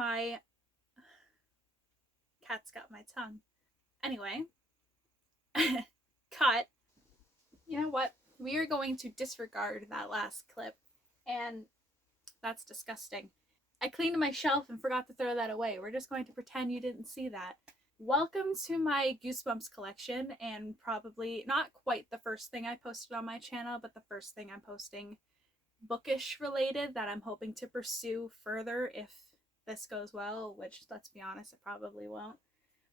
my... Cat's got my tongue. Anyway. Cut. You know what? We are going to disregard that last clip. And that's disgusting. I cleaned my shelf and forgot to throw that away. We're just going to pretend you didn't see that. Welcome to my Goosebumps collection, and probably not quite the first thing I posted on my channel, but the first thing I'm posting bookish related that I'm hoping to pursue further if this goes well, which, let's be honest, it probably won't.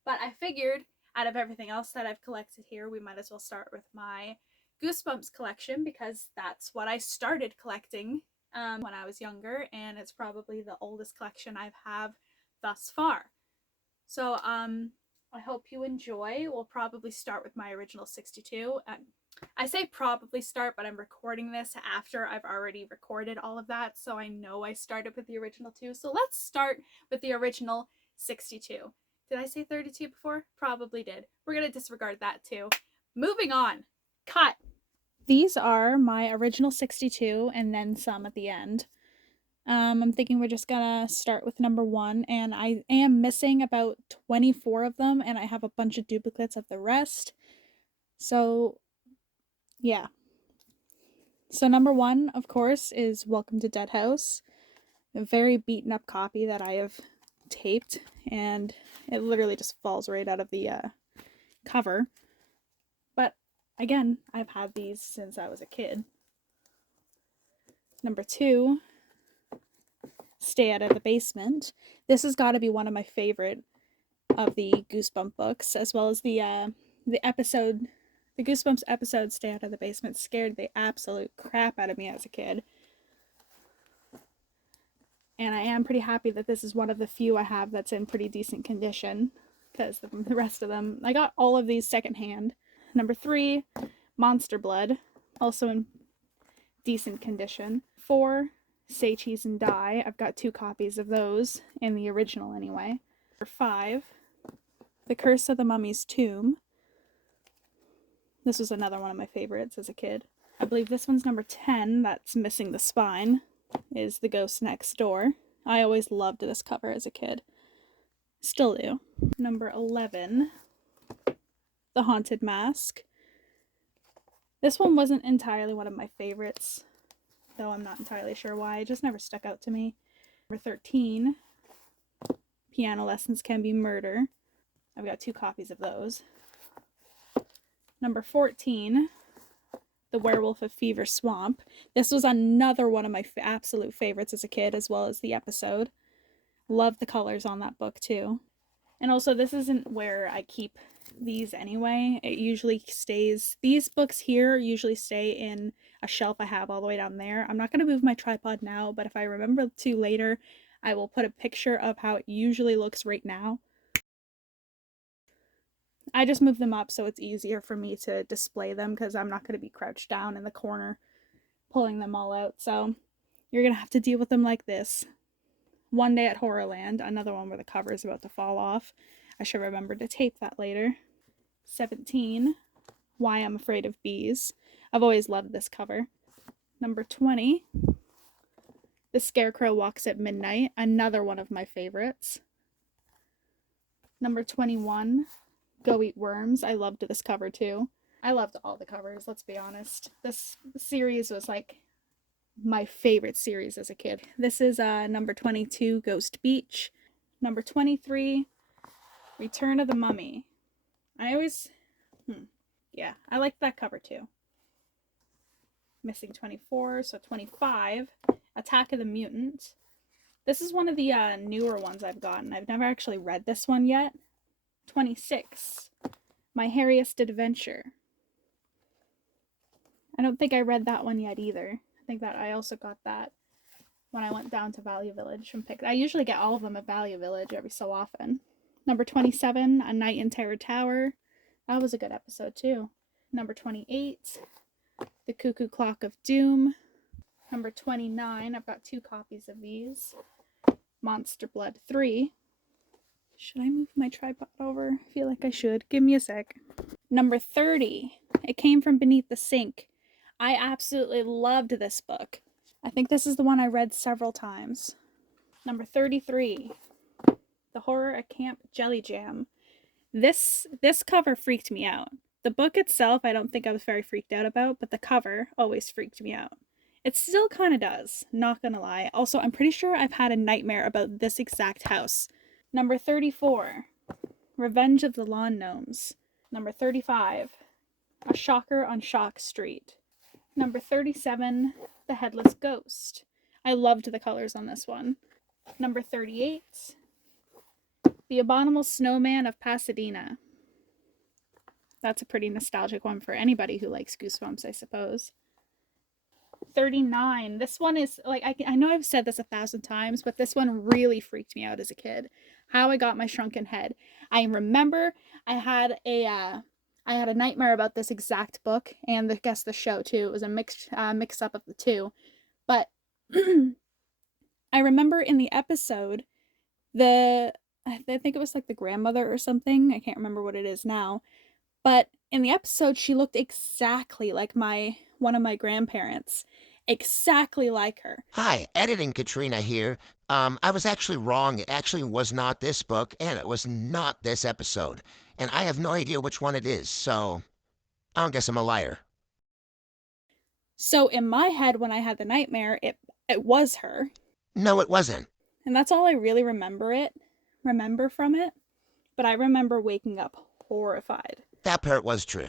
But I figured out of everything else that I've collected here, we might as well start with my Goosebumps collection, because that's what I started collecting when I was younger, and it's probably the oldest collection I have thus far. So I hope you enjoy. We'll probably start with my original 62. I say probably start, but I'm recording this after I've already recorded all of that, so I know I started with the original 2. So let's start with the original 62. Did I say 32 before? Probably did. We're going to disregard that too. Moving on. Cut. These are my original 62 and then some at the end. I'm thinking we're just gonna start with number 1, and I am missing about 24 of them, and I have a bunch of duplicates of the rest. So, yeah. So number 1, of course, is Welcome to Dead House. A very beaten up copy that I have taped, and it literally just falls right out of the cover. But again, I've had these since I was a kid. Number 2, Stay Out of the Basement. This has got to be one of my favorite of the Goosebump books, as well as the Goosebumps episode Stay Out of the Basement scared the absolute crap out of me as a kid. And I am pretty happy that this is one of the few I have that's in pretty decent condition, because the rest of them, I got all of these secondhand. Number 3, Monster Blood, also in decent condition. 4, Say Cheese and Die. I've got 2 copies of those, in the original anyway. Number 5, The Curse of the Mummy's Tomb. This was another one of my favorites as a kid. I believe this one's number 10, that's missing the spine, is The Ghost Next Door. I always loved this cover as a kid. Still do. Number 11, The Haunted Mask. This one wasn't entirely one of my favorites, though I'm not entirely sure why. It just never stuck out to me. Number 13, Piano Lessons Can Be Murder. I've got 2 copies of those. Number 14, The Werewolf of Fever Swamp. This was another one of my absolute favorites as a kid, as well as the episode. Love the colors on that book too. And also, this isn't where I keep these anyway. It usually stays, these books here usually stay in a shelf I have all the way down there. I'm not going to move my tripod now, but if I remember to later, I will put a picture of how it usually looks right now. I just move them up so it's easier for me to display them, because I'm not going to be crouched down in the corner pulling them all out. So you're going to have to deal with them like this. One Day at Horrorland, another one where the cover is about to fall off. I should remember to tape that later. 17, Why I'm Afraid of Bees. I've always loved this cover. Number 20, The Scarecrow Walks at Midnight, another one of my favorites. Number 21, Go Eat Worms. I loved this cover too. I loved all the covers, let's be honest. This series was like my favorite series as a kid. This is number 22, Ghost Beach. Number 23, Return of the Mummy. I always, yeah, I like that cover too. Missing 24, so 25, Attack of the Mutant. This is one of the newer ones I've gotten. I've never actually read this one yet. 26, My Hairiest Adventure. I don't think I read that one yet either. I think that I also got that when I went down to Value Village and picked. I usually get all of them at Value Village every so often. Number 27, A Night in Terror Tower. That was a good episode too. Number 28, The Cuckoo Clock of Doom. Number 29, I've got 2 copies of these. Monster Blood 3. Should I move my tripod over? I feel like I should. Give me a sec. Number 30, It Came from Beneath the Sink. I absolutely loved this book. I think this is the one I read several times. Number 33, The Horror at Camp Jelly Jam. This cover freaked me out. The book itself, I don't think I was very freaked out about, but the cover always freaked me out. It still kind of does, not gonna lie. Also, I'm pretty sure I've had a nightmare about this exact house. Number 34, Revenge of the Lawn Gnomes. Number 35, A Shocker on Shock Street. Number 37, The Headless Ghost. I loved the colors on this one. Number 38, The Abominable Snowman of Pasadena. That's a pretty nostalgic one for anybody who likes Goosebumps, I suppose. 39. This one is, like, I know I've said this 1,000 times, but this one really freaked me out as a kid. How I Got My Shrunken Head. I remember I had a nightmare about this exact book, and the show too. It was a mix up of the two. But I remember in the episode, I think it was like the grandmother or something. I can't remember what it is now. But in the episode, she looked exactly like one of my grandparents. Exactly like her. Hi, editing Katrina here. I was actually wrong. It actually was not this book, and it was not this episode. And I have no idea which one it is, so I don't guess I'm a liar. So in my head, when I had the nightmare, it was her. No, it wasn't. And that's all I really remember from it. But I remember waking up horrified. That part was true.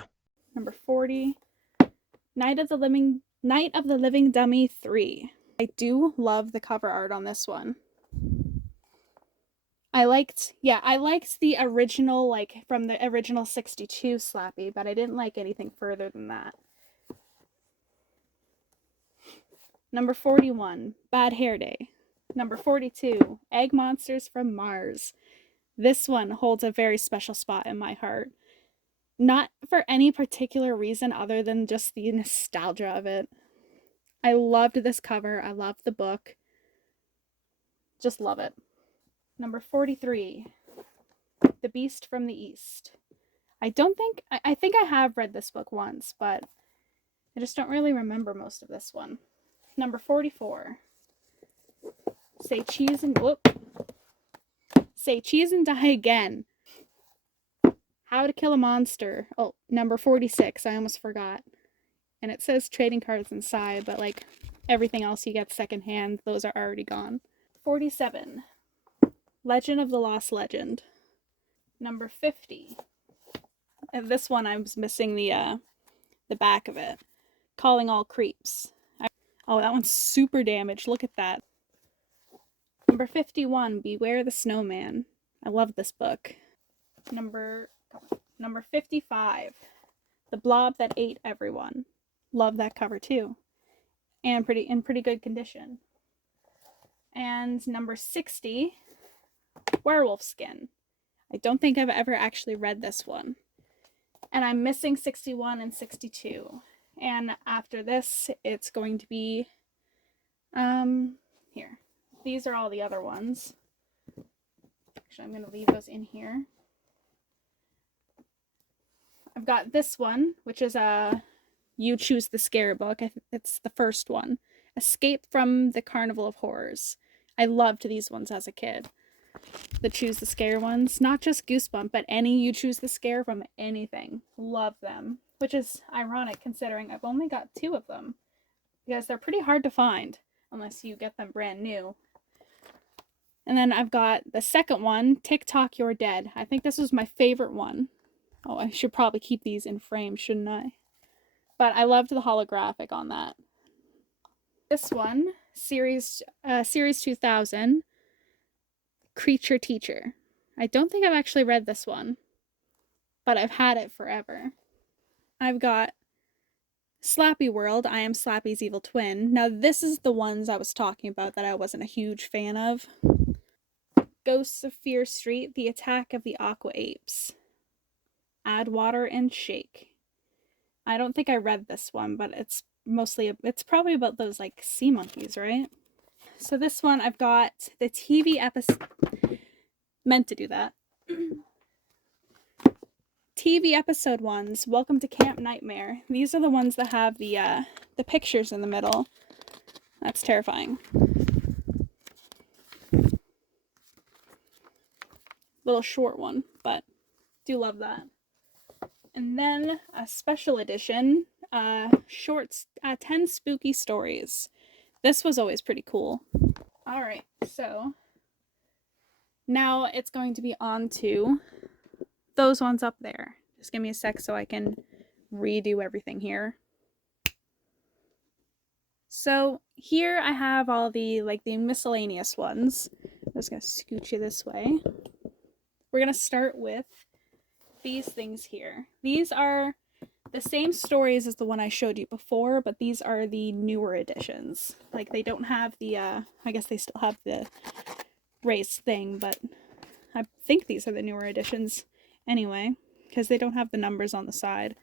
Number 40, Night of the Living Dummy 3. I do love the cover art on this one. I liked the original, like from the original 62 Slappy, but I didn't like anything further than that. Number 41, Bad Hair Day. Number 42, Egg Monsters from Mars. This one holds a very special spot in my heart. Not for any particular reason other than just the nostalgia of it. I loved this cover. I loved the book. Just love it. Number 43, The Beast from the East. I think I have read this book once, but I just don't really remember most of this one. Number 44, Say Cheese and Die Again. How to Kill a Monster. Oh, number 46, I almost forgot. And it says trading cards inside, but like everything else you get secondhand, those are already gone. 47, Legend of the Lost Legend. Number 50. And this one I was missing the back of it. Calling All Creeps. Oh, that one's super damaged. Look at that. Number 51, Beware the Snowman. I love this book. Number 55, The Blob That Ate Everyone. Love that cover too. And in pretty good condition. And number 60, Werewolf Skin. I don't think I've ever actually read this one. And I'm missing 61 and 62. And after this, it's going to be here. These are all the other ones. Actually, I'm going to leave those in here. I've got this one, which is a You Choose the Scare book. It's the first one. Escape from the Carnival of Horrors. I loved these ones as a kid. The Choose the Scare ones. Not just Goosebump, but any You Choose the Scare from anything. Love them. Which is ironic considering I've only got 2 of them. Because they're pretty hard to find. Unless you get them brand new. And then I've got the second one, TikTok You're Dead. I think this was my favorite one. Oh, I should probably keep these in frame, shouldn't I? But I loved the holographic on that. This one, Series 2000, Creature Teacher. I don't think I've actually read this one, but I've had it forever. I've got Slappy World, I Am Slappy's Evil Twin. Now this is the ones I was talking about that I wasn't a huge fan of. Ghosts of Fear Street, The Attack of the Aqua Apes. Add Water and Shake. I don't think I read this one, but it's probably about those like sea monkeys, right? So this one I've got the TV episode, meant to do that. TV episode ones, Welcome to Camp Nightmare. These are the ones that have the pictures in the middle. That's terrifying. little short one, but do love that. And then a special edition, shorts, 10 spooky stories. This was always pretty cool. All right, so now it's going to be on to those ones up there. Just give me a sec so I can redo everything here. So here I have all the miscellaneous ones. I'm just gonna scooch you this way. We're gonna start with these things here. These are the same stories as the one I showed you before, but these are the newer editions. Like, they don't have the, I guess they still have the race thing, but I think these are the newer editions anyway, because they don't have the numbers on the side.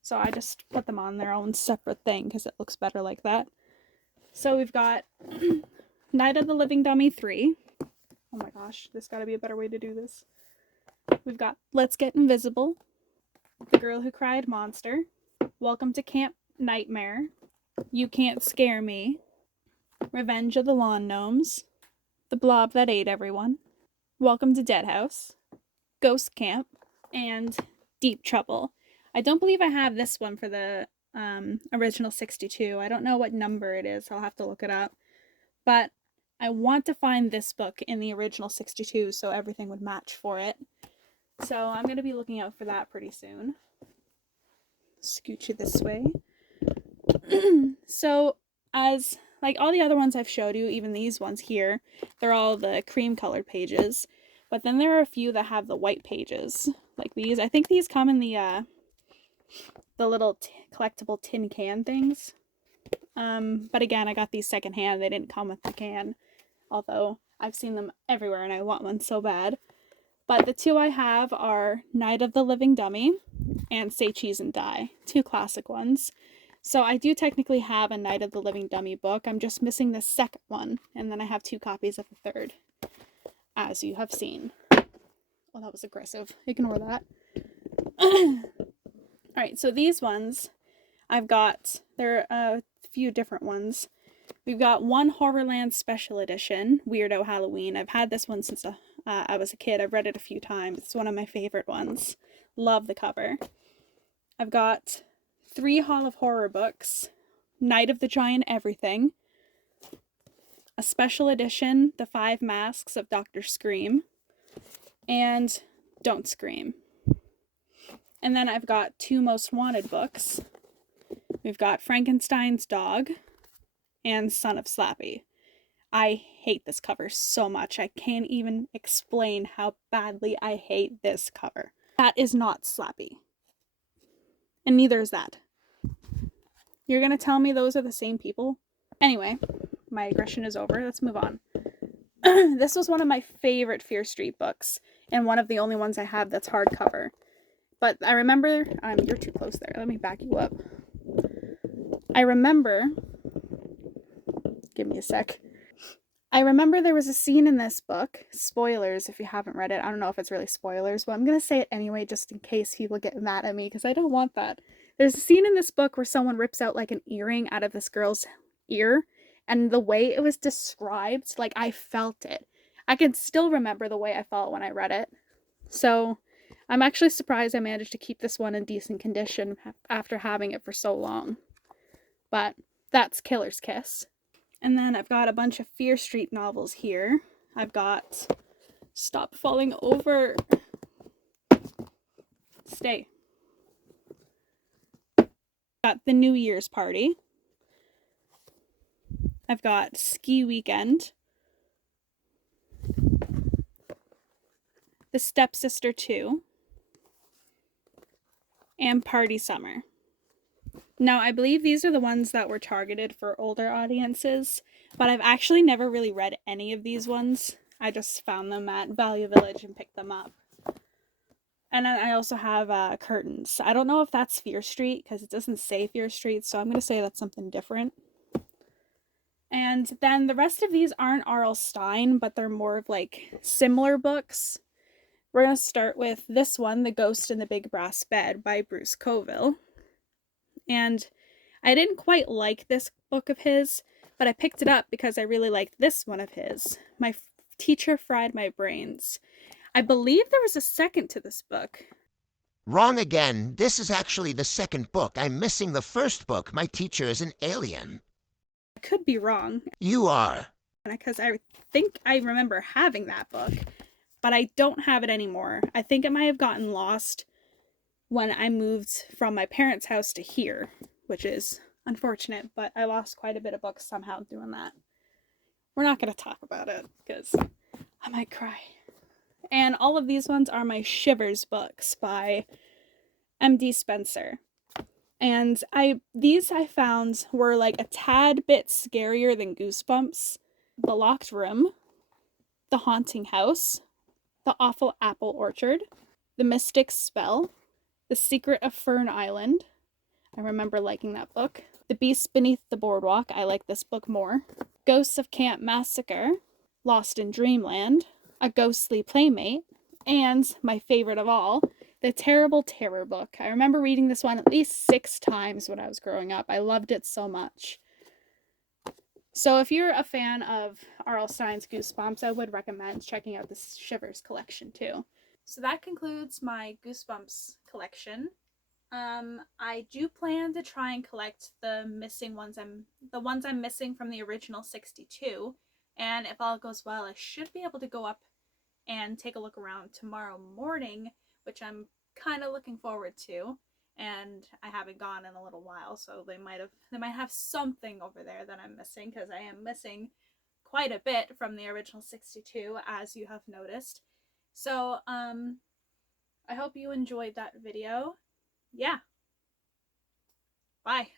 So I just put them on their own separate thing because it looks better like that. So we've got Night of the Living Dummy 3. Oh my gosh, there's gotta be a better way to do this. We've got Let's Get Invisible, The Girl Who Cried Monster, Welcome to Camp Nightmare, You Can't Scare Me, Revenge of the Lawn Gnomes, The Blob That Ate Everyone, Welcome to Dead House, Ghost Camp, and Deep Trouble. I don't believe I have this one for the original 62. I don't know what number it is. I'll have to look it up. But I want to find this book in the original 62 so everything would match for it. So I'm going to be looking out for that pretty soon. Scooch it this way. So, as like all the other ones I've showed you, even these ones here, they're all the cream colored pages. But then there are a few that have the white pages, like these. I think these come in the little collectible tin can things. But again, I got these secondhand. They didn't come with the can, although I've seen them everywhere and I want one so bad. But the two I have are Night of the Living Dummy and Say Cheese and Die, two classic ones. So I do technically have a Night of the Living Dummy book. I'm just missing the second one, and then I have 2 copies of the third, as you have seen. Oh, that was aggressive. Ignore that. Alright, so these ones I've got, there are a few different ones. We've got one Horrorland Special Edition, Weirdo Halloween. I've had this one since I was a kid. I've read it a few times. It's one of my favorite ones. Love the cover. I've got 3 Hall of Horror books, Night of the Giant Everything, a special edition, The 5 Masks of Dr. Scream, and Don't Scream. And then I've got 2 Most Wanted books. We've got Frankenstein's Dog and Son of Slappy. I hate this cover so much. I can't even explain how badly I hate this cover. That is not Slappy. And neither is that. You're gonna tell me those are the same people? Anyway, my aggression is over. Let's move on. This was one of my favorite Fear Street books, and one of the only ones I have that's hardcover. But I remember, you're too close there. Let me back you up. I remember, give me a sec. I remember there was a scene in this book, spoilers if you haven't read it. I don't know if it's really spoilers, but I'm going to say it anyway just in case people get mad at me because I don't want that. There's a scene in this book where someone rips out like an earring out of this girl's ear, and the way it was described, like I felt it. I can still remember the way I felt when I read it. So I'm actually surprised I managed to keep this one in decent condition after having it for so long. But that's Killer's Kiss. And then I've got a bunch of Fear Street novels here. I've got Stop Falling Over. Stay. Got The New Year's Party. I've got Ski Weekend. The Stepsister 2. And Party Summer. Now, I believe these are the ones that were targeted for older audiences, but I've actually never really read any of these ones. I just found them at Value Village and picked them up. And then I also have Curtains. I don't know if that's Fear Street, because it doesn't say Fear Street, so I'm going to say that's something different. And then the rest of these aren't R.L. Stine, but they're more of like similar books. We're going to start with this one, The Ghost in the Big Brass Bed by Bruce Coville. And I didn't quite like this book of his, but I picked it up because I really liked this one of his. My Teacher Fried My Brains. I believe there was a second to this book. Wrong again. This is actually the second book. I'm missing the first book. My teacher is an alien. I could be wrong, You are. because I think I remember having that book, but I don't have it anymore. I think it might have gotten lost when I moved from my parents' house to here, which is unfortunate, but I lost quite a bit of books somehow doing that. We're not going to talk about it because I might cry. And all of these ones are my Shivers books by M.D. Spencer. And these I found were like a tad bit scarier than Goosebumps. The Locked Room, The Haunting House, The Awful Apple Orchard, The Mystic's Spell, The Secret of Fern Island. I remember liking that book. The Beast Beneath the Boardwalk. I like this book more. Ghosts of Camp Massacre, Lost in Dreamland, A Ghostly Playmate, and my favorite of all, The Terrible Terror book. I remember reading this one at least 6 times when I was growing up. I loved it so much. So if you're a fan of R.L. Stine's Goosebumps, I would recommend checking out this Shivers collection too. So that concludes my Goosebumps collection. I do plan to try and collect the ones I'm missing from the original 62, and if all goes well, I should be able to go up and take a look around tomorrow morning, which I'm kind of looking forward to. And I haven't gone in a little while, so they might have something over there that I'm missing, because I am missing quite a bit from the original 62, as you have noticed. So I hope you enjoyed that video. Yeah. Bye.